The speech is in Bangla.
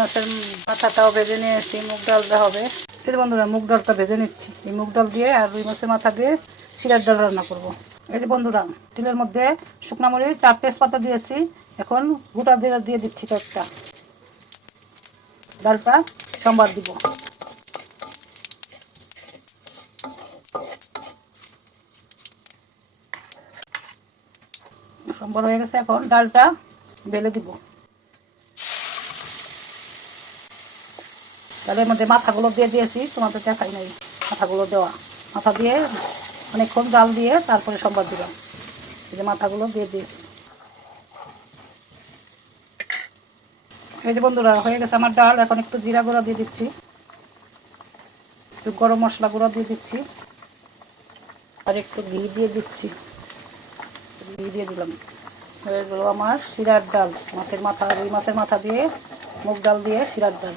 মাছের মাথাটাও ভেজে নিয়েছি, মুগ ডালটা হবে। এই বন্ধুরা মুগ ডালটা ভেজে নিচ্ছি। এই মুগ ডাল দিয়ে আর রুই মাছের মাথা দিয়ে শিরার ডাল রান্না করব। এই যে বন্ধুরা তেলের মধ্যে শুকনো মরিচ আর তেজপাতা দিয়েছি। এখন গোটা জিরা দিয়ে দিচ্ছি কয়েকটা। ডালটা সম্বার দিব। সম্বার হয়ে গেছে, এখন ডালটা বেলে দিব। ডালের মধ্যে মাথাগুলো দিয়ে দিয়েছি, তোমাদের দেখাই নাই মাথাগুলো দেওয়া। মাথা দিয়ে অনেকক্ষণ জাল দিয়ে তারপরে সম্বার দিলাম। এই যে মাথাগুলো দিয়ে দিয়েছি। এই যে বন্ধুরা হয়ে গেছে আমার ডাল। এখন একটু জিরা গুঁড়া দিয়ে দিচ্ছি, একটু গরম মশলা গুঁড়া দিয়ে দিচ্ছি, আর একটু ঘি দিয়ে দিচ্ছি। ঘি দিয়ে দিলাম। হয়ে গেল আমার শিরার ডাল, মাছের মাথা, রুই মাছের মাথা দিয়ে মুগ ডাল দিয়ে শিরার ডাল।